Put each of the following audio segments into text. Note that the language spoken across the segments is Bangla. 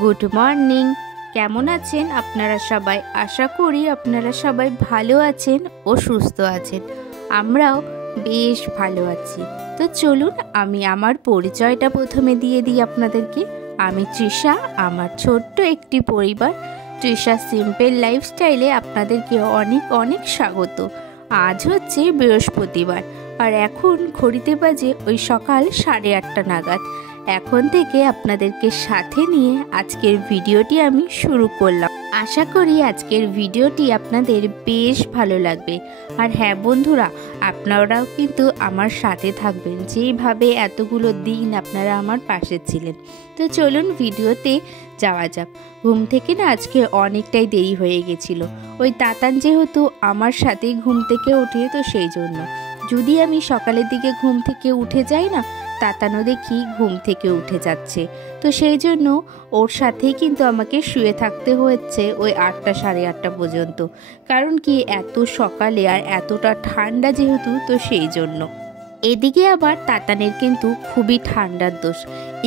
Good morning. কেমন আছেন আপনারা সবাই? আশা করি আপনারা সবাই ভালো আছেন ও সুস্থ আছেন। আমরাও বেশ ভালো আছি। তো চলুন আমি আমার পরিচয়টা প্রথমে দিয়ে দিই আপনাদেরকে। আমি তৃষা, আমার ছোট্ট একটি পরিবার তৃষা সিম্পল লাইফস্টাইলে আপনাদেরকে অনেক অনেক স্বাগত। আজ হচ্ছে বৃহস্পতিবার আর এখন ঘড়িতে বাজে ওই সকাল 8:30 নাগাদ। এখন থেকে আপনাদেরকে সাথে নিয়ে আজকের ভিডিওটি আমি শুরু করলাম। আশা করি আজকের ভিডিওটি আপনাদের বেশ ভালো লাগবে। আর হ্যাঁ বন্ধুরা, আপনারাও কিন্তু আমার সাথে থাকবেন, যেভাবে এতগুলো দিন আপনারা আমার পাশে ছিলেন। তো চলুন ভিডিওতে যাওয়া যাক। ঘুম থেকে না আজকে অনেকটাই দেরি হয়ে গেছিল। ওই তাতান যেহেতু আমার সাথেই ঘুম থেকে ওঠে, তো সেই জন্য যদি আমি সকালের দিকে ঘুম থেকে উঠে যাই না, তাতানো দেখি ঘুম থেকে উঠে যাচ্ছে। তো সেই জন্য ওর সাথেই কিন্তু আমাকে শুয়ে থাকতে হচ্ছে ওই 8টা 8:30 পর্যন্ত। কারণ কি, এত সকালে আর এতটা ঠান্ডা যেহেতু, তো সেই জন্য। এদিকে আবার তাতানের কিন্তু খুবই ঠান্ডার দোষ,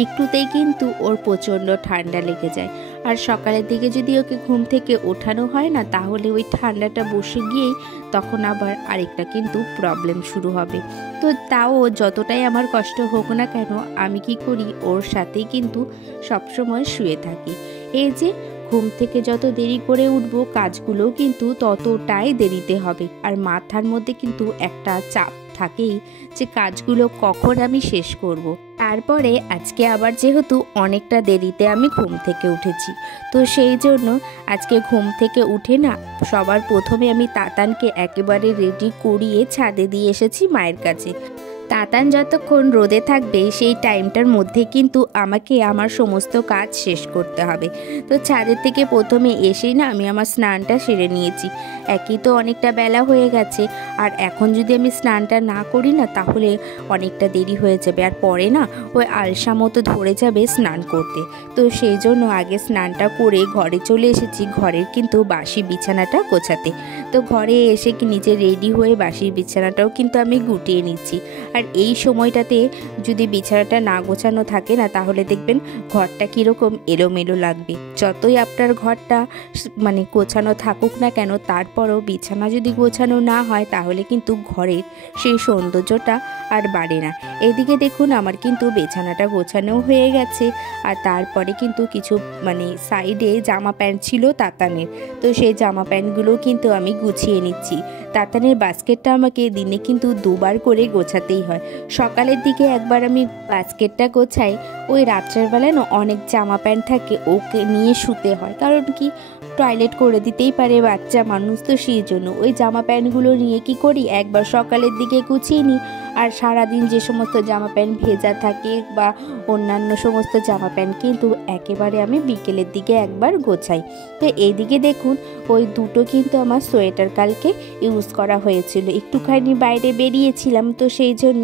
একটুতেই কিন্তু ওর প্রচণ্ড ঠান্ডা লেগে যায়। আর সকালের দিকে যদি ওকে ঘুম থেকে ওঠানো হয় না, তাহলে ওই ঠান্ডাটা বসে গিয়েই তখন আবার আরেকটা কিন্তু প্রবলেম শুরু হবে। তো তাও যতটাই আমার কষ্ট হোক না কেন, আমি কি করি, ওর সাথেই কিন্তু সবসময় শুয়ে থাকি। এই যে ঘুম থেকে যত দেরি করে উঠবো, কাজগুলোও কিন্তু ততটাই দেরিতে হবে। আর মাথার মধ্যে কিন্তু একটা চাপ থাকেই যে কাজগুলো কখন আমি শেষ করব। তারপরে আজকে আবার যেহেতু অনেকটা দেরিতে আমি ঘুম থেকে উঠেছি, তো সেই জন্য আজকে ঘুম থেকে উঠে না সবার প্রথমে আমি তাতানকে একেবারে রেডি করিয়ে ছাদে দিয়ে এসেছি মায়ের কাছে। তাতান যতক্ষণ রোদে থাকবে সেই টাইমটার মধ্যে কিন্তু আমাকে আমার সমস্ত কাজ শেষ করতে হবে। তো ছাদের থেকে প্রথমে এসেই না আমি আমার স্নানটা সেরে নিয়েছি। একই তো অনেকটা বেলা হয়ে গেছে, আর এখন যদি আমি স্নানটা না করি না, তাহলে অনেকটা দেরি হয়ে যাবে, আর পরে না ওই আলসা মতো ধরে যাবে স্নান করতে। তো সেই জন্য আগে স্নানটা করে ঘরে চলে এসেছি, ঘরের কিন্তু বাসি বিছানাটা গোছাতে। তো ঘরে এসে কি নিজে রেডি হয়ে বাসি বিছানাটাও কিন্তু আমি গুটিয়ে নিচ্ছি। আর এই সময়টাতে যদি বিছানাটা না গোছানো থাকে না, তাহলে দেখবেন ঘরটা কীরকম এলোমেলো লাগবে। যতই আপনার ঘরটা মানে গোছানো থাকুক না কেন, তারপরও বিছানা যদি গোছানো না হয়, তাহলে কিন্তু ঘরের সেই সৌন্দর্যটা আর বাড়ে না। এদিকে দেখুন আমার কিন্তু বিছানাটা গোছানো হয়ে গেছে। আর তারপরে কিন্তু কিছু সাইডে জামা প্যান্ট ছিল তাতানের, তো সেই জামা প্যান্টগুলো কিন্তু আমি গুছিয়ে নিচ্ছি। তাতানের বাস্কেটটা আমাকে দিনে কিন্তু 2বার করে গোছাতেই হয়। সকালের দিকে একবার আমি বাস্কেটটা গোছাই, ওই রাত্রের বেলায় না অনেক জামা প্যান্ট থাকে, ওকে নিয়ে শুতে হয়। কারণ কি, টয়লেট করে দিতেই পারে বাচ্চা মানুষ, তো সেই জন্য ওই জামা প্যান্টগুলো নিয়ে কি করি, একবার সকালের দিকে গুছিয়ে নিই। আর সারাদিন যে সমস্ত জামা প্যান্ট ভেজা থাকে বা অন্যান্য সমস্ত জামা প্যান্ট কিন্তু একেবারে আমি বিকেলের দিকে একবার গোছাই। তো এইদিকে দেখুন ওই দুটো কিন্তু আমার সোয়েটার কালকে ইউজ করা হয়েছিল, একটুখানি বাইরে বেরিয়েছিলাম, তো সেই জন্য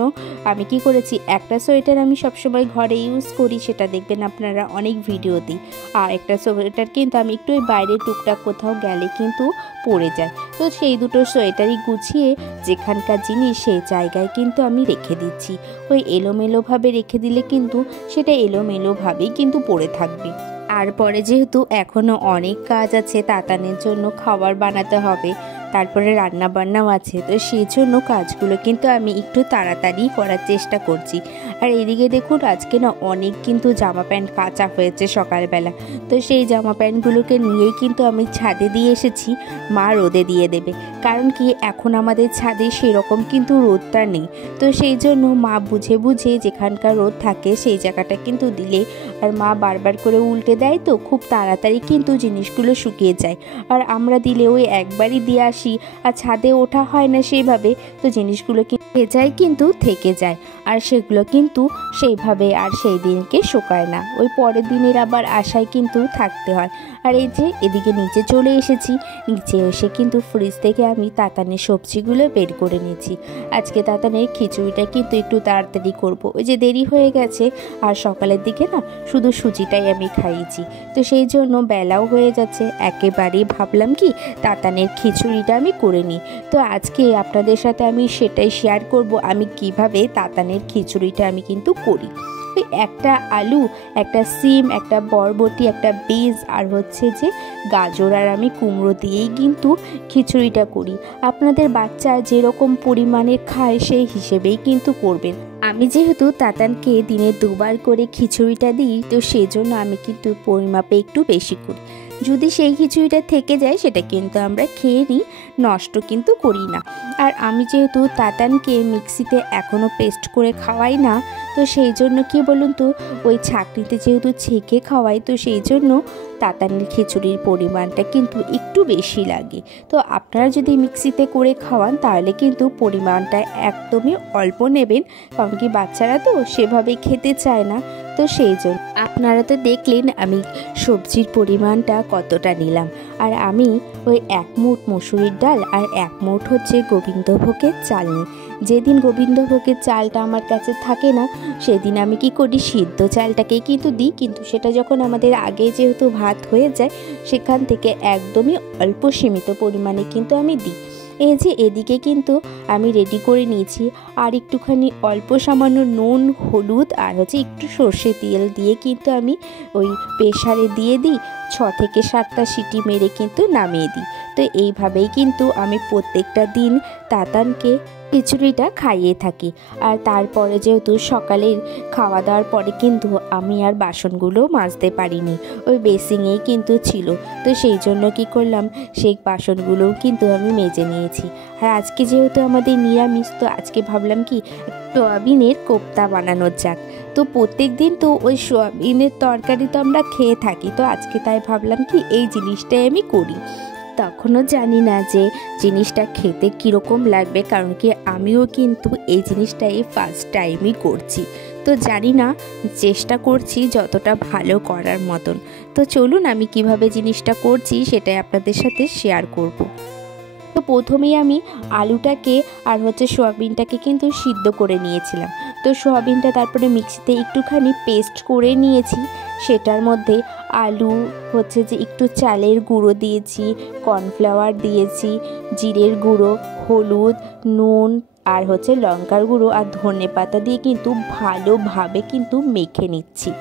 আমি কি করেছি, একটা সোয়েটার আমি সবসময় ঘরে ইউজ করি, সেটা দেখবেন আপনারা অনেক ভিডিও দিই। আর একটা সোয়েটার কিন্তু আমি একটু বাইরে টুকটাক কোথাও গেলে কিন্তু পরে যায়। তো সেই দুটো সোয়েটারই গুছিয়ে যেখানকার জিনিস সেই জায়গায় কিন্তু আমি রেখে দিচ্ছি। ওই এলোমেলোভাবে রেখে দিলে কিন্তু সেটা এলোমেলোভাবেই কিন্তু পড়ে থাকবে। তারপরে যেহেতু এখনও অনেক কাজ আছে, তাতানের জন্য খাবার বানাতে হবে, তারপরে রান্না বান্নাও আছে, তো সেই জন্য কাজগুলো কিন্তু আমি একটু তাড়াতাড়ি করার চেষ্টা করছি। আর এদিকে দেখুন আজকে না অনেক কিন্তু জামা প্যান্ট কাচা হয়েছে সকালবেলা, তো সেই জামা প্যান্টগুলোকে নিয়েই কিন্তু আমি ছাদে দিয়ে এসেছি, মা রোদে দিয়ে দেবে। কারণ কি, এখন আমাদের ছাদে সেরকম কিন্তু রোদটা নেই, তো সেই জন্য মা বুঝে বুঝে যেখানকার রোদ থাকে সেই জায়গাটা কিন্তু দিলে, আর মা বারবার করে উল্টে দেয়, তো খুব তাড়াতাড়ি কিন্তু জিনিসগুলো শুকিয়ে যায়। আর আমরা দিলে ওই একবারই দিয়ে আসি, আর ছাদে ওঠা হয় না সেইভাবে, তো জিনিসগুলো ভেজাই কিন্তু থেকে যায়, আর সেগুলো কিন্তু সেইভাবে আর সেই দিনকে শুকায় না, ওই পরের দিনের আবার আশায় কিন্তু থাকতে হয়। আর এই যে এদিকে নিচে চলে এসেছি, নিচে এসে কিন্তু ফ্রিজ থেকে আমি তাতানের সবজিগুলো বের করে নিয়েছি। আজকে তাতানের খিচুড়িটা কিন্তু একটু তাড়াতাড়ি করব, ওই যে দেরি হয়ে গেছে, আর সকালের দিকে না শুধু সুজিটাই আমি খাইয়েছি, তো সেই জন্য বেলাও হয়ে যাচ্ছে, একেবারেই ভাবলাম কি তাতানের খিচুড়িটা আমি করে নিই। তো আজকে আপনাদের সাথে আমি সেটাই শেয়ার করব, আমি কিভাবে তাতানের খিচুড়িটা আমি কিন্তু করি। ওই একটা আলু, একটা সিম, একটা বরবটি, একটা বিনস আর হচ্ছে যে গাজর আর আমি কুমড়ো দিয়েই কিন্তু খিচুড়িটা করি। আপনাদের বাচ্চা যেরকম পরিমাণে খায় সেই হিসেবেই কিন্তু করবেন। আমি যেহেতু তাতানকে দিনে 2 বার করে খিচুড়িটা দিই, তো সেই জন্য আমি কিন্তু পরিমাপে একটু বেশি করি। যদি সেই খিচুড়িটা থেকে যায় সেটা কিন্তু আমরা খেয়ে নিই, নষ্ট কিন্তু করি না। আর আমি যেহেতু তাতানকে মিক্সিতে এখনও পেস্ট করে খাওয়াই না, তো সেই জন্য কি বলুন তো, ওই ছাঁকনিতে যেহেতু ছেঁকে খাওয়াই, তো সেই জন্য তাতানের খিচুড়ির পরিমাণটা কিন্তু একটু বেশি লাগে। তো আপনারা যদি মিক্সিতে করে খাওয়ান তাহলে কিন্তু পরিমাণটা একদমই অল্প নেবেন, কারণ কি বাচ্চারা তো সেভাবে খেতে চায় না। তো সেই জন্য আপনারা তো দেখলেন আমি সবজির পরিমাণটা কতটা নিলাম। আর আমি ওই 1 মুঠ মসুরির ডাল আর 1 মুঠ হচ্ছে গোবিন্দভোগের চাল নিই। যেদিন গোবিন্দভোগের চালটা আমার কাছে থাকে না, সেদিন আমি কি করি, সিদ্ধ চালটাকেই কিন্তু দিই, কিন্তু সেটা যখন আমাদের আগে যেহেতু ভাত হয়ে যায়, সেখান থেকে একদমই অল্প সীমিত পরিমাণে কিন্তু আমি দিই। এই যে এদিকে কিন্তু আমি রেডি করে নিয়েছি, আর একটুখানি অল্প সামান্য নুন, হলুদ আর হচ্ছে একটু সর্ষে তেল দিয়ে কিন্তু আমি ওই প্রেসারে দিয়ে দিই। 6 থেকে 7টা সিটি মেরে কিন্তু নামিয়ে দিই। তো এইভাবেই কিন্তু আমি প্রত্যেকটা দিন তাতানকে খিচুড়িটা খাইয়ে থাকি। আর তারপরে যেহেতু সকালের খাওয়া দাওয়ার পরে কিন্তু আমি আর বাসনগুলো মাজতে পারিনি, ওই বেসিংয়েই কিন্তু ছিল। তো সেই জন্য কি করলাম, সেই বাসনগুলোও কিন্তু আমি মেজে নিয়েছি। আর আজকে যেহেতু আমাদের নিরামিষ, তো আজকে ভাবলাম কি সোয়াবিনের কোপ্তা বানানো যাক। তো প্রত্যেক দিন তো ওই সোয়াবিনের তরকারি তো আমরা খেয়ে থাকি, তো আজকে তাই ভাবলাম কি এই জিনিসটাই আমি করি। তখনও জানি না যে জিনিসটা খেতে কীরকম লাগবে, কারণ কি আমিও কিন্তু এই জিনিসটাই ফার্স্ট টাইমই করছি। তো জানি না, চেষ্টা করছি যতটা ভালো করার মতন। তো চলুন আমি কিভাবে জিনিসটা করছি সেটাই আপনাদের সাথে শেয়ার করব। তো প্রথমেই আমি আলুটাকে আর হচ্ছে সোয়াবিনটাকে কিন্তু সিদ্ধ করে নিয়েছিলাম। তো সোয়াবিনটা তারপরে মিক্সিতে একটুখানি পেস্ট করে নিয়েছি। সেটার মধ্যে আলু হচ্ছে যে একটু চালের গুঁড়ো দিয়েছি, কর্নফ্লাওয়ার দিয়েছি, জিরের গুঁড়ো, হলুদ, নুন আর হচ্ছে লঙ্কার গুঁড়ো আর ধনেপাতা দিয়ে কিন্তু ভালোভাবে কিন্তু মেখে নিচ্ছি।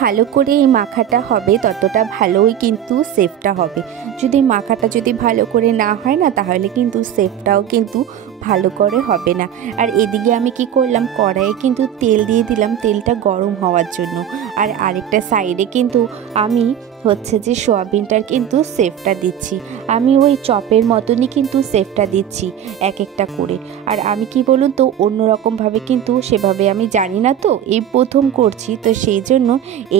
ভালো করে এই মাখাটা হবে ততটা ভালোই কিন্তু সেফটা হবে। যদি মাখাটা যদি ভালো করে না হয় না, তাহলে কিন্তু সেফটাও কিন্তু ভালো করে হবে না। আর এদিকে আমি কি করলাম, কড়াইয়ে কিন্তু তেল দিয়ে দিলাম, তেলটা গরম হওয়ার জন্য। আর আরেকটা সাইডে কিন্তু আমি হচ্ছে যে সোয়াবিনটার কিন্তু সেফটা দিচ্ছি। আমি ওই চপের মতনই কিন্তু সেফটা দিচ্ছি এক একটা করে। আর আমি কি বলুন তো, অন্যরকমভাবে কিন্তু সেভাবে আমি জানি না, তো এই প্রথম করছি, তো সেই জন্য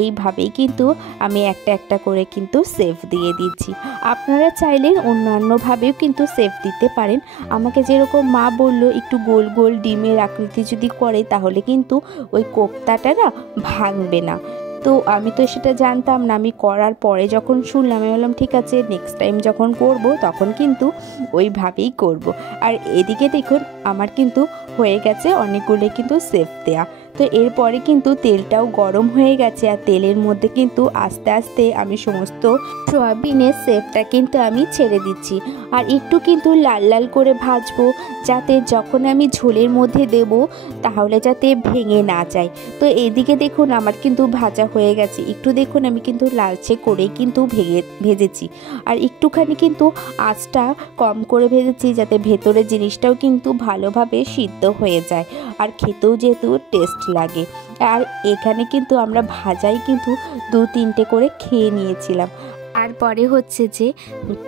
এইভাবেই কিন্তু আমি একটা একটা করে কিন্তু সেফ দিয়ে দিচ্ছি। আপনারা চাইলে অন্যান্যভাবেও কিন্তু সেফ দিতে পারেন। আমাকে যেরকম মা বললো একটু গোল গোল ডিমের আকৃতি যদি করে তাহলে কিন্তু ওই কোপ্তাটা না ভাঙবে না। তো আমি তো সেটা জানতাম না, আমি করার পরে যখন শুনলাম আমি বললাম ঠিক আছে, নেক্সট টাইম যখন করব তখন কিন্তু ওইভাবেই করব। আর এদিকে দেখুন আমার কিন্তু হয়ে গেছে অনেকগুলো কিন্তু সেফ দেয়া। তো এরপরে কিন্তু তেলটাও গরম হয়ে গেছে, আর তেলের মধ্যে কিন্তু আস্তে আস্তে আমি সমস্ত সয়াবিনের সেফটা কিন্তু আমি ছেড়ে দিচ্ছি। আর একটু কিন্তু লাল লাল করে ভাজবো, যাতে যখন আমি ঝোলের মধ্যে দেব তাহলে যাতে ভেঙে না যায়। তো এদিকে দেখুন আমার কিন্তু ভাজা হয়ে গেছে, একটু দেখুন আমি কিন্তু লালচে করে কিন্তু ভেজেছি। আর একটুখানি কিন্তু আঁচটা কম করে ভেজেছি, যাতে ভেতরের জিনিসটাও কিন্তু ভালোভাবে সিদ্ধ হয়ে যায় আর খেতেও যেহেতু টেস্ট লাগে। আর এখানে কিন্তু আমরা ভাজাই কিন্তু 2-3টে করে খেয়ে নিয়েছিলাম। আর পরে হচ্ছে যে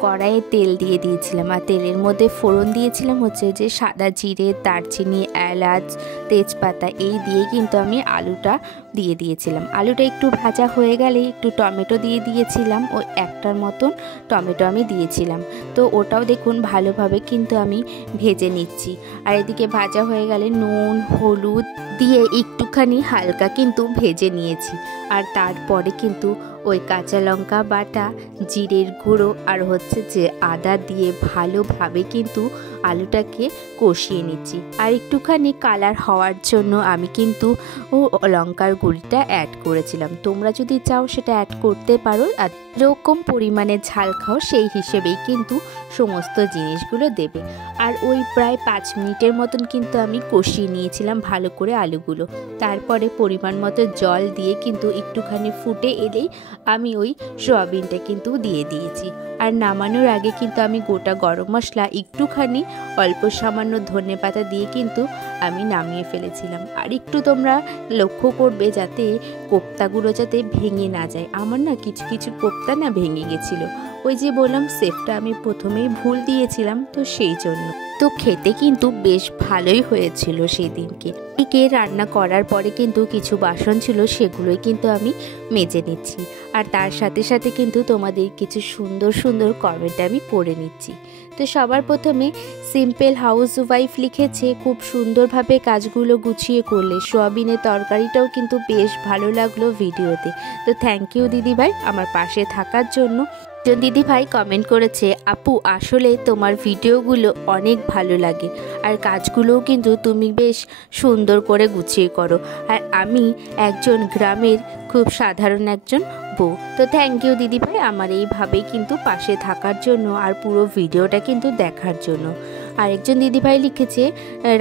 কড়াইয়ে তেল দিয়ে দিয়েছিলাম, আর তেলের মধ্যে ফোড়ন দিয়েছিলাম হচ্ছে যে সাদা জিরে, দারচিনি, এলাচ, তেজপাতা, এই দিয়ে কিন্তু আমি আলুটা দিয়ে দিয়েছিলাম। আলুটা একটু ভাজা হয়ে গেলে একটু টমেটো দিয়ে দিয়েছিলাম, ওই একটার মতন টমেটো আমি দিয়েছিলাম। তো ওটাও দেখুন ভালোভাবে কিন্তু আমি ভেজে নিচ্ছি। আর এদিকে ভাজা হয়ে গেলে নুন, হলুদ দিয়ে একটুখানি হালকা কিন্তু ভেজে নিয়েছি। আর তারপরে কিন্তু ওই কাঁচা লঙ্কা বাটা, জিরের গুঁড়ো আর হচ্ছে যে আদা দিয়ে ভালোভাবে কিন্তু আলুটাকে কষিয়ে নিচ্ছি। আর একটুখানি কালার হওয়ার জন্য আমি কিন্তু লঙ্কার গুঁড়িটা অ্যাড করেছিলাম। তোমরা যদি চাও সেটা অ্যাড করতে পারো, আর যেরকম পরিমাণে ঝাল খাও সেই হিসেবেই কিন্তু সমস্ত জিনিসগুলো দেবে। আর ওই প্রায় 5 মিনিটের মতন কিন্তু আমি কষিয়ে নিয়েছিলাম ভালো করে আলুগুলো। তারপরে পরিমাণ মতো জল দিয়ে কিন্তু একটুখানি ফুটে এলেই আমি ওই সয়াবিনটা কিন্তু দিয়ে দিয়েছি। আর নামানোর আগে কিন্তু আমি গোটা গরম মশলা একটুখানি অল্প সামান্য ধনেপাতা দিয়ে কিন্তু আমি নামিয়ে ফেলেছিলাম। আর একটু তোমরা লক্ষ্য করবে যাতে কোপ্তাগুলো যাতে ভেঙে না যায়। আমার না কিছু কিছু কোপ্তা না ভেঙে গেছিলো, ওই যে বললাম সেফটা আমি প্রথমেই ভুল দিয়েছিলাম, তো সেই জন্য। তো খেতে কিন্তু বেশ ভালোই হয়েছিল সেই দিনকে। এদিকে রান্না করার পরে কিন্তু কিছু বাসন ছিল, সেগুলোই কিন্তু আমি মেজে নিচ্ছি। আর তার সাথে সাথে কিন্তু তোমাদের কিছু সুন্দর সুন্দর কমেন্ট আমি পড়ে নিচ্ছি। তো সবার প্রথমে সিম্পল হাউস ওয়াইফ লিখেছে, খুব সুন্দরভাবে কাজগুলো গুছিয়ে করলে। সোয়াবিনের তরকারিটাও কিন্তু বেশ ভালো লাগলো ভিডিওতে। তো থ্যাংক ইউ দিদিভাই আমার পাশে থাকার জন্য। দিদিভাই কমেন্ট করেছে, আপু আসলে তোমার ভিডিওগুলো অনেক ভালো লাগে, আর কাজগুলোও কিন্তু তুমি বেশ সুন্দর করে গুছিয়ে করো। আর আমি একজন গ্রামের খুব সাধারণ একজন বউ। তো থ্যাংক ইউ দিদিভাই আমার এইভাবেই কিন্তু পাশে থাকার জন্য আর পুরো ভিডিওটা কিন্তু দেখার জন্য। আরেকজন দিদিভাই লিখেছে,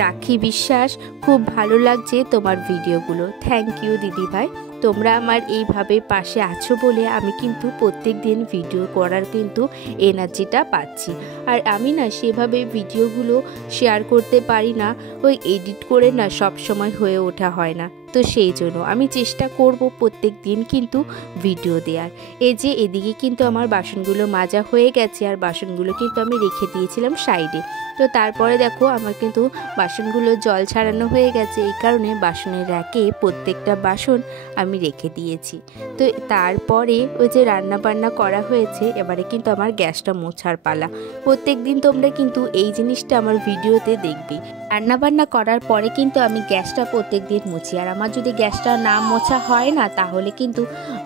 রাখি বিশ্বাস, খুব ভালো লাগছে তোমার ভিডিওগুলো। থ্যাংক ইউ দিদিভাই, তোমরা আমার এইভাবে পাশে আছো বলে আমি কিন্তু প্রত্যেক দিন ভিডিও করার কিন্তু এনার্জিটা পাচ্ছি। আর আমি না সেভাবে ভিডিওগুলো শেয়ার করতে পারি না, ওই এডিট করে না সব সময় হয়ে ওঠা হয় না। তো সেই জন্য আমি চেষ্টা করব প্রত্যেক দিন কিন্তু ভিডিও দেওয়ার। এই যে এদিকে কিন্তু আমার বাসনগুলো মাজা হয়ে গেছে, আর বাসনগুলো কিন্তু আমি রেখে দিয়েছিলাম সাইডে। তো তারপরে দেখো আমার কিন্তু বাসনগুলো জল ছাড়ানো হয়ে গেছে, এই কারণে বাসনের র্যাকে প্রত্যেকটা বাসন আমি রেখে দিয়েছি। তো তারপরে ওই যে রান্না বান্না করা হয়েছে, এবারে কিন্তু আমার গ্যাসটা মোছার পালা। প্রত্যেক দিন তোমরা কিন্তু এই জিনিসটা আমার ভিডিওতে দেখবে। রান্নাবান্না করার পরে কিন্তু আমি গ্যাসটা প্রত্যেক দিন মুছি। আর আমার যদি গ্যাসটা না মোছা হয় না, তাহলে কিন্তু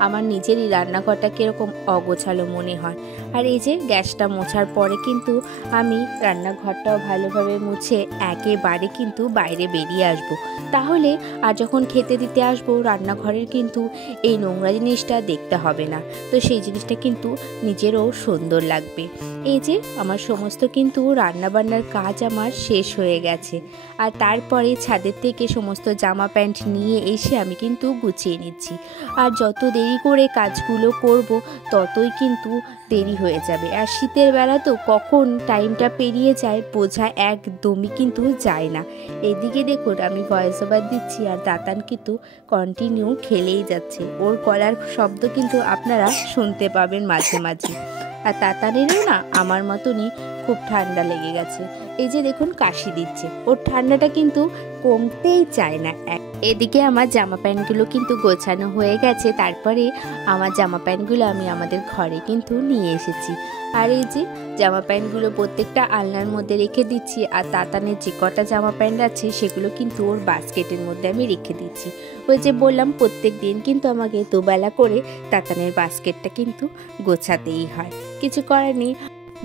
আমার নিজেরই রান্নাঘরটা কীরকম অগোছালো মনে হয়। আর এই যে গ্যাসটা মোছার পরে কিন্তু আমি রান্নাঘরটাও ভালোভাবে মুছে একেবারে কিন্তু বাইরে বেরিয়ে আসবো। তাহলে আর যখন খেতে দিতে আসবো রান্নাঘরের কিন্তু এই নোংরা জিনিসটা দেখতে হবে না। তো সেই জিনিসটা কিন্তু নিজেরও সুন্দর লাগবে। এই যে আমার সমস্ত কিন্তু রান্নাবান্নার কাজ আমার শেষ হয়ে গেছে। আর তারপরে ছাদের থেকে সমস্ত জামা প্যান্ট নিয়ে এসে আমি কিন্তু গুছিয়ে নিচ্ছি। আর যত দেরি করে কাজগুলো করব ততই কিন্তু দেরি হয়ে যাবে। আর শীতের বেলা তো কখন টাইমটা পেরিয়ে যায় বোঝা একদমই কিন্তু যায় না। এদিকে দেখুন আমি ভয়েস ওভার দিচ্ছি, আর দাতান কিন্তু কন্টিনিউ খেলেই যাচ্ছে। ওর গলার শব্দ কিন্তু আপনারা শুনতে পাবেন মাঝে মাঝে। আর তাতানেরও না আমার মতনই খুব ঠান্ডা লেগে গেছে। এই যে দেখুন কাশি দিচ্ছে, ওর ঠান্ডাটা কিন্তু কমতেই চায় না। এদিকে আমার জামা প্যান্টগুলো কিন্তু গোছানো হয়ে গেছে। তারপরে আমার জামা প্যান্টগুলো আমি আমাদের ঘরে কিন্তু নিয়ে এসেছি। আর এই যে জামা প্যান্টগুলো প্রত্যেকটা আলনার মধ্যে রেখে দিচ্ছি। আর তাতানের যে কটা জামা প্যান্ট আছে সেগুলো কিন্তু ওর বাস্কেটের মধ্যে আমি রেখে দিচ্ছি। ওই যে বললাম প্রত্যেক দিন কিন্তু আমাকে দুবেলা করে তাতানের বাস্কেটটা কিন্তু গোছাতেই হয়, কিছু করার নেই।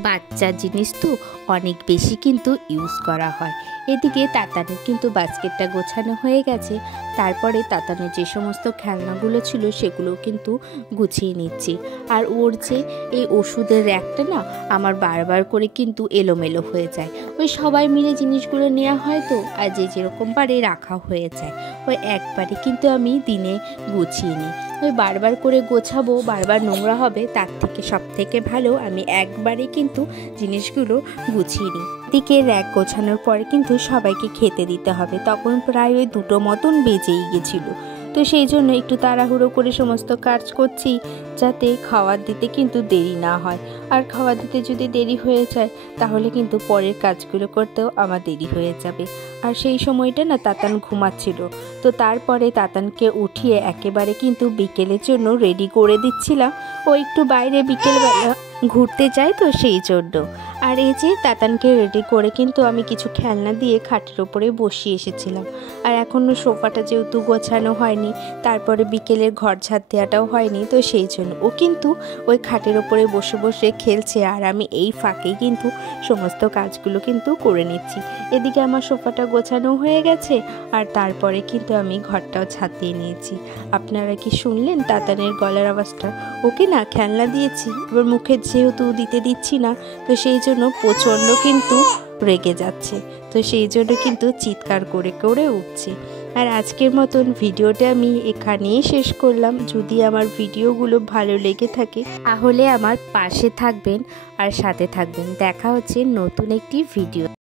বাচ্চার জিনিস তো অনেক বেশি কিন্তু ইউজ করা হয়। এদিকে তাতানের কিন্তু বাস্কেটটা গোছানো হয়ে গেছে। তারপরে তাতানের যে সমস্ত খেলনাগুলো ছিল সেগুলো কিন্তু গুছিয়ে নিচ্ছি। আর ওর যে এই ওষুধের র্যাকটা না আমার বারবার করে কিন্তু এলোমেলো হয়ে যায়। ওই সবাই মিলে জিনিসগুলো নেওয়া হয় তো, আর যে যেরকম পারে রাখা হয়ে যায়। ওই একবারে কিন্তু আমি দিনে গুছিয়ে নিই। ওই বারবার করে গোছাবো, বারবার নোংরা হবে, তার থেকে সব থেকে ভালো আমি একবারে কিন্তু জিনিসগুলো গুছিয়ে নিই। দিকে র্যাক গোছানোর পরে কিন্তু সবাইকে খেতে দিতে হবে, তখন প্রায় ওই 2টো মতন বেজেই গেছিলো। তো সেই জন্য একটু তাড়াহুড়ো করে সমস্ত কাজ করছি যাতে খাবার দিতে কিন্তু দেরি না হয়। আর খাবার দিতে যদি দেরি হয়ে যায় তাহলে কিন্তু পরের কাজগুলো করতেও আমার দেরি হয়ে যাবে। আর সেই সময়টা না তাতান ঘুমাচ্ছিল, তো তারপরে তাতানকে উঠিয়ে একেবারে কিন্তু বিকেলের জন্য রেডি করে দিচ্ছিলাম। ও একটু বাইরে বিকেলবেলা ঘুরতে যায় তো সেই জন্য। আর এই যে তাতানকে রেডি করে কিন্তু আমি কিছু খেলনা দিয়ে খাটের ওপরে বসিয়ে এসেছিলাম। আর এখনও সোফাটা যেহেতু গোছানো হয়নি, তারপরে বিকেলের ঘর ঝাড় দেওয়াটাও হয়নি, তো সেই জন্য ও কিন্তু ওই খাটের ওপরে বসে বসে খেলছে, আর আমি এই ফাঁকেই কিন্তু সমস্ত কাজগুলো কিন্তু করে নিচ্ছি। এদিকে আমার সোফাটা গোছানো হয়ে গেছে, আর তারপরে কিন্তু আমি ঘরটাও ঝাড় দিয়ে নিয়েছি। আপনারা কি শুনলেন তাতানের গলার আওয়াজটা? ওকে না খেলনা দিয়েছি, এবার মুখে যেহেতু দিতে দিচ্ছি না, তো সেই জন্য প্রচণ্ড কিন্তু রেগে যাচ্ছে, তো সেই জন্য কিন্তু চিৎকার করে করে উঠছে। আর আজকের মতন ভিডিওটা আমি এখানেই শেষ করলাম। যদি আমার ভিডিওগুলো ভালো লেগে থাকে তাহলে আমার পাশে থাকবেন আর সাথে থাকবেন। দেখা হচ্ছে নতুন একটি ভিডিও।